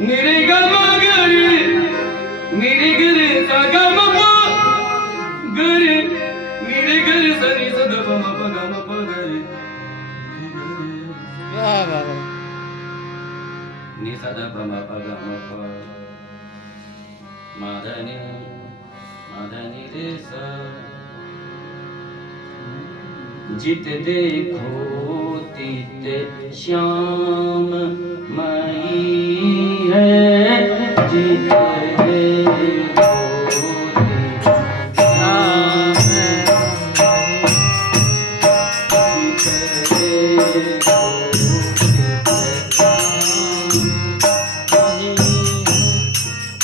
मेरे गम गरे मेरे गरे सा गम गरे मेरे गरे सनी सद पम प गम प गरे वाह वाह वाह नि सद पम प गम प माधनी माधनी रे सा जित देखो तित श्याम मई है जित देखो तित श्याम जित देखो तित श्याम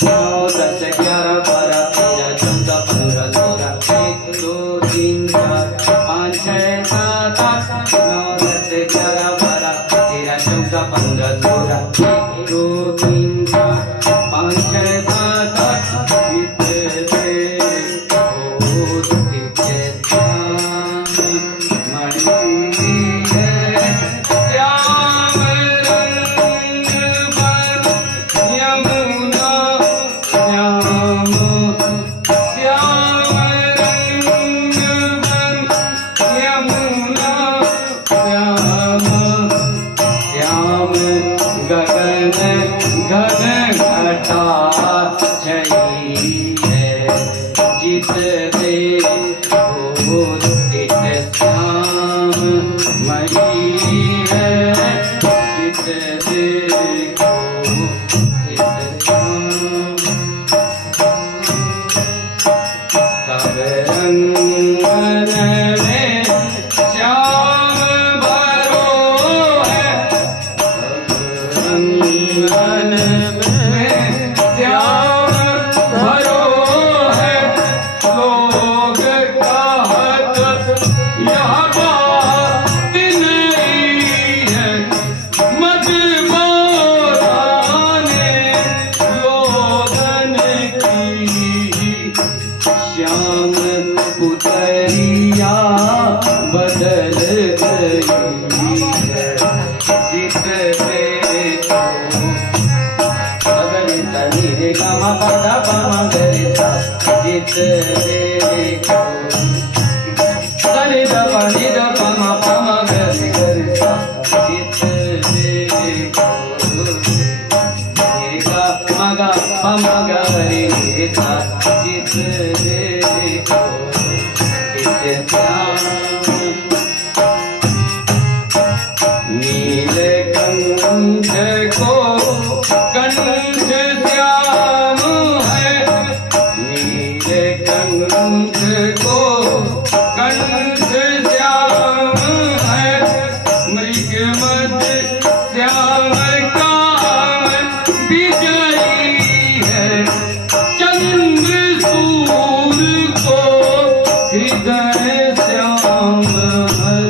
9 10 11 12 13 14 15 16 1 2 3 4 5 6 7 8 9 10 11 12 13 14 15 16 1 2 3 4 5 6 7 8 जित देखो तित श्याम मणि है श्याम रंग बन यमुना श्याम श्याम रंग बन यमुना श्याम श्याम गगन घन घटा छई है जित देखो तित श्याम मई है जित देखो तित श्याम सब रंगन में श्याम भरो है सब रंगन में श्याम भरो है लोग कहत यह बात नहीं है मत बोलाने लोगन की श्याम पुतरिया बदल गई है जित देखो अगर तनी रे गामा पादा पामा गरे सा जित देखो तनी दा पानी दा पामा पामा गरे गरे सा जित देखो रे गा मगा पामा गरे रे सा जित देखो तित श्याम नीलकंठ को कंठ श्याम है नीलकंठ को कंठ श्याम है मृग मद श्याम काम विजयी है चंद्र सूर्य को हृदय श्याम है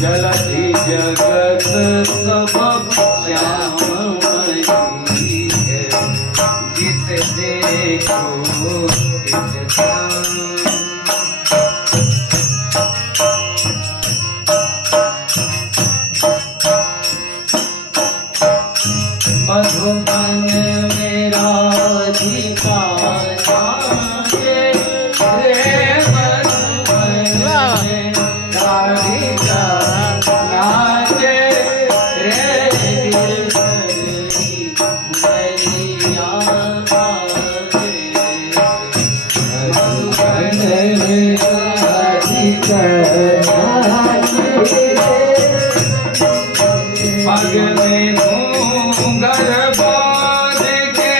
जलधि जगत सब श्याममयी है जित देखो तित श्याम मधुबन मेरा ठिकाना है रे मधुबन मेरा ठिकाना नाचे रे दिलबरी मैया नाचे मधुबन मेरा ठिकाना पग में घूंघट बांध के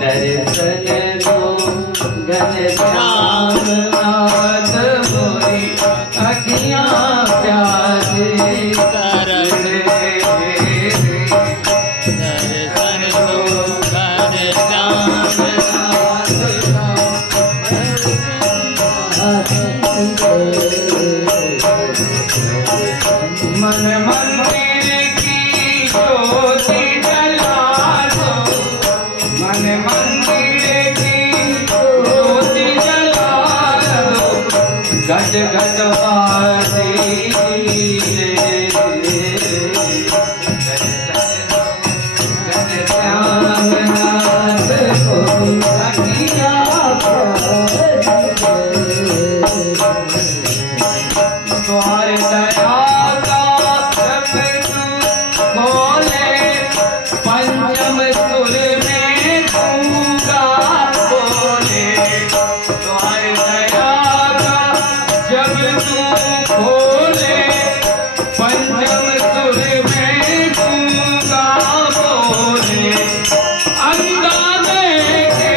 दर्शन दो घनश्याम नाथ मोरी अखियाँ प्यासे कर दर्शन दो घनश्याम मन मंदिर की ज्योति जला दो मन मंदिर की ज्योति जला दो घट घट वासी घनश्याम नाथ को अखियाँ द्वार दया का जब तू खोले पंचम सुर में गूंगा बोले द्वार दया का जब तू खोले पंचम सुर में गूंगा बोले अंदाज़े के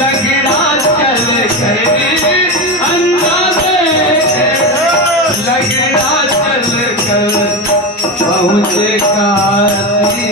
लगड़ा चल कर अंदाज़े लगड़ा चल कर पहुँचे काशी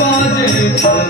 Hare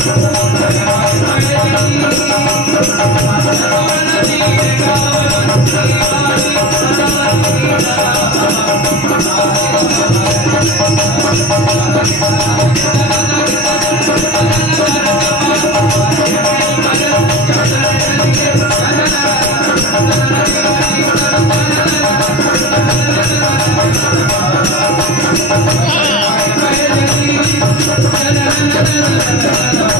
Thank you.